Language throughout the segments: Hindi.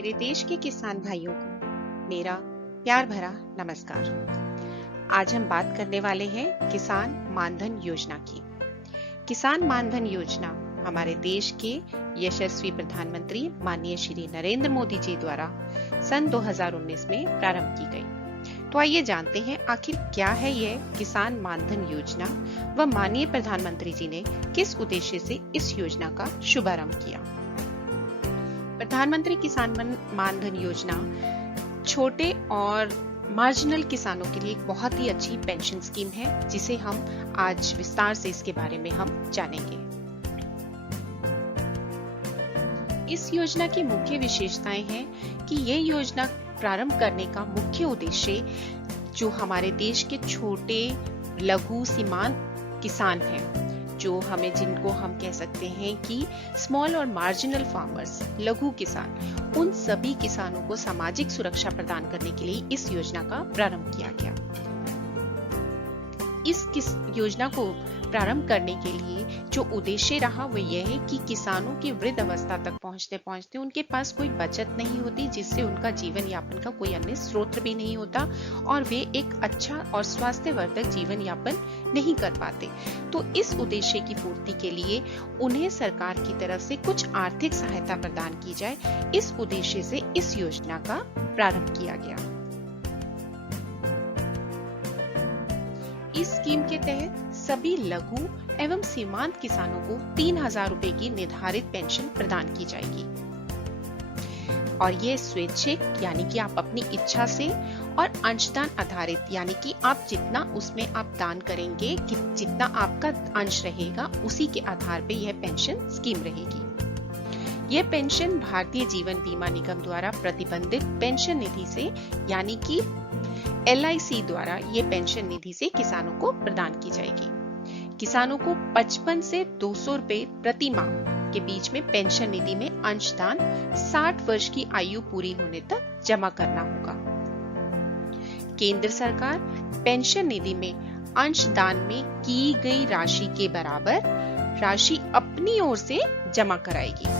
मेरे देश के किसान भाइयों को मेरा प्यार भरा नमस्कार। आज हम बात करने वाले हैं किसान मानधन योजना की। किसान मानधन योजना हमारे देश के यशस्वी प्रधानमंत्री माननीय श्री नरेंद्र मोदी जी द्वारा सन 2019 में प्रारंभ की गई। तो आइए जानते हैं आखिर क्या है यह किसान मानधन योजना व माननीय प्रधानमंत्री जी ने किस उद्देश्य से इस योजना का शुभारंभ किया। प्रधानमंत्री किसान मानधन योजना छोटे और मार्जिनल किसानों के लिए एक बहुत ही अच्छी पेंशन स्कीम है, जिसे हम आज विस्तार से इसके बारे में हम जानेंगे। इस योजना की मुख्य विशेषताएं हैं कि ये योजना प्रारंभ करने का मुख्य उद्देश्य जो हमारे देश के छोटे लघु सीमांत किसान हैं, जिनको हम कह सकते हैं कि स्मॉल और मार्जिनल फार्मर्स, लघु किसान, उन सभी किसानों को सामाजिक सुरक्षा प्रदान करने के लिए इस योजना का प्रारंभ किया गया। इस योजना को प्रारंभ करने के लिए जो उद्देश्य रहा वो यह है कि किसानों की वृद्ध अवस्था तक पहुंचते पहुंचते उनके पास कोई बचत नहीं होती, जिससे उनका जीवन यापन का कोई अन्य स्रोत भी नहीं होता और वे एक अच्छा और स्वास्थ्यवर्धक जीवन यापन नहीं कर पाते। तो इस उद्देश्य की पूर्ति के लिए उन्हें सरकार की तरफ से कुछ आर्थिक सहायता प्रदान की जाए, इस उद्देश्य से इस योजना का प्रारंभ किया गया। इस स्कीम के तहत सभी लघु एवं सीमांत किसानों को 3,000 रुपए की निर्धारित पेंशन प्रदान की जाएगी और ये स्वैच्छिक यानी कि आप अपनी इच्छा से और अंशदान आधारित यानी कि आप जितना उसमें आप दान करेंगे कि जितना आपका अंश रहेगा उसी के आधार पे यह पेंशन स्कीम रहेगी। यह पेंशन भारतीय जीवन बीमा निगम द्वारा प्रतिबंधित पेंशन निधि से यानी कि LIC द्वारा ये पेंशन निधि से किसानों को प्रदान की जाएगी। किसानों को 55 से 200 रुपए प्रति माह के बीच में पेंशन निधि में अंशदान 60 वर्ष की आयु पूरी होने तक जमा करना होगा। केंद्र सरकार पेंशन निधि में अंशदान में की गई राशि के बराबर राशि अपनी ओर से जमा कराएगी।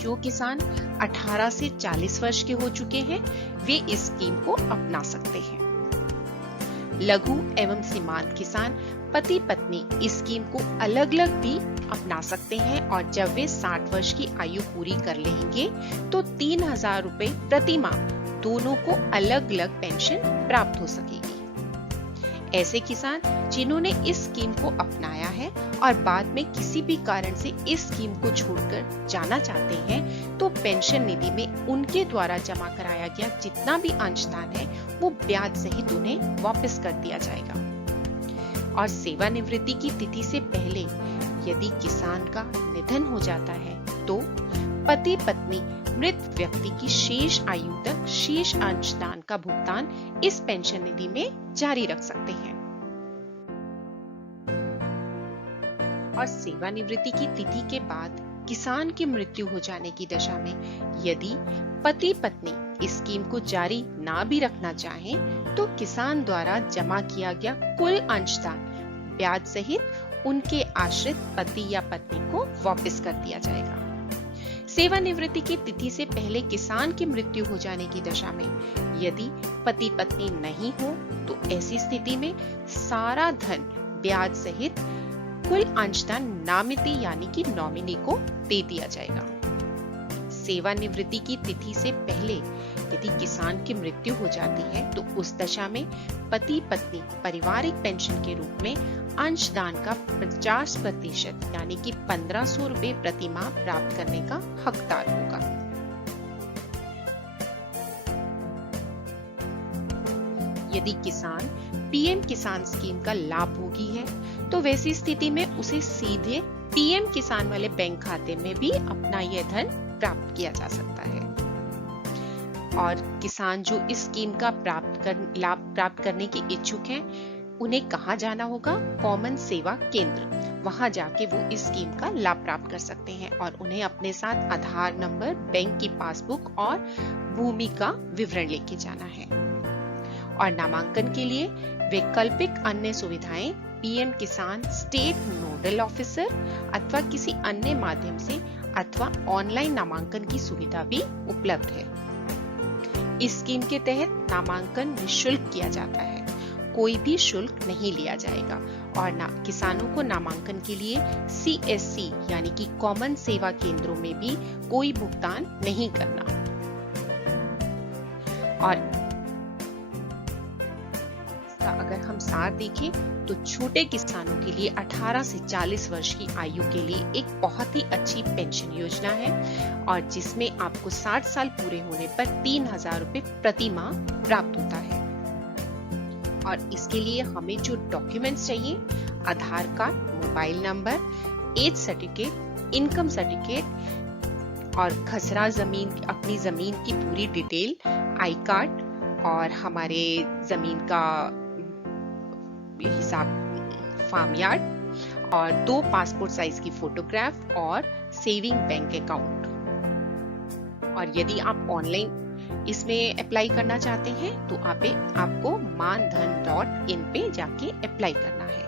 जो किसान 18 से 40 वर्ष के हो चुके हैं वे इस स्कीम को अपना सकते हैं। लघु एवं सीमांत किसान पति पत्नी इस स्कीम को अलग अलग भी अपना सकते हैं और जब वे 60 वर्ष की आयु पूरी कर लेंगे तो 3,000 रुपए प्रति माह दोनों को अलग अलग पेंशन प्राप्त हो सकेगी। ऐसे किसान जिन्होंने इस स्कीम को अपनाया है और बाद में किसी भी कारण से इस स्कीम को छोड़कर जाना चाहते हैं तो पेंशन निधि में उनके द्वारा जमा कराया गया जितना भी अंशदान है वो ब्याज सहित उन्हें वापस कर दिया जाएगा। और सेवानिवृत्ति की तिथि से पहले यदि किसान का निधन हो जाता है तो पति पत्नी मृत व्यक्ति की शेष आयु तक शेष अंशदान का भुगतान इस पेंशन निधि में जारी रख सकते हैं। और सेवानिवृत्ति की तिथि के बाद किसान की मृत्यु हो जाने की दशा में यदि पति पत्नी इस स्कीम को जारी ना भी रखना चाहें तो किसान द्वारा जमा किया गया कुल अंशदान ब्याज सहित उनके आश्रित पति या पत्नी को वापस कर दिया जाएगा। सेवानिवृत्ति की तिथि से पहले किसान की मृत्यु हो जाने की दशा में यदि पति पत्नी नहीं हो तो ऐसी स्थिति में सारा धन ब्याज सहित कुल अंशदान नामिती यानी कि नॉमिनी को दे दिया जाएगा। सेवानिवृत्ति की तिथि से पहले यदि किसान की मृत्यु हो जाती है तो उस दशा में पति पत्नी पारिवारिक पेंशन के रूप में अंशदान का 50% यानी कि 1,500 रुपए प्रति माह प्राप्त करने का हकदार होगा। यदि किसान PM किसान स्कीम का लाभ भोगी है तो वैसी स्थिति में उसे सीधे PM किसान वाले बैंक खाते में भी अपना यह धन प्राप्त किया जा सकता है। और किसान जो इस स्कीम का लाभ प्राप्त करने के इच्छुक हैं उन्हें कहाँ जाना होगा? कॉमन सेवा केंद्र, वहां जाके वो इस स्कीम का लाभ प्राप्त कर सकते हैं और उन्हें अपने साथ आधार नंबर, बैंक की पासबुक और भूमि का विवरण लेके जाना है। और नामांकन के लिए वैकल्पिक अन्य सुविधाएं PM किसान स्टेट नोडल ऑफिसर अथवा किसी अन्य माध्यम से अथवा ऑनलाइन नामांकन की सुविधा भी उपलब्ध है। इस स्कीम के तहत नामांकन निःशुल्क किया जाता है, कोई भी शुल्क नहीं लिया जाएगा और किसानों को नामांकन के लिए CSC यानी कि कॉमन सेवा केंद्रों में भी कोई भुगतान नहीं करना। और अगर हम सार देखें तो छोटे किसानों के लिए 18 से 40 वर्ष की आयु के लिए एक बहुत ही अच्छी पेंशन योजना है और जिसमें आपको 60 साल पूरे होने पर 3,000 रुपए प्रति माह प्राप्त होता है। और इसके लिए हमें जो डॉक्यूमेंट्स चाहिए, Aadhaar card, mobile number, age certificate, income certificate और खसरा जमीन, अपनी जमीन की पूरी डिटेल, आई कार्ड और हमारे जमीन का हिसाब, फार्म यार्ड और 2 पासपोर्ट साइज की फोटोग्राफ और सेविंग बैंक अकाउंट। और यदि आप ऑनलाइन इसमें अप्लाई करना चाहते हैं तो आपको मानधन.in पे जाके अप्लाई करना है।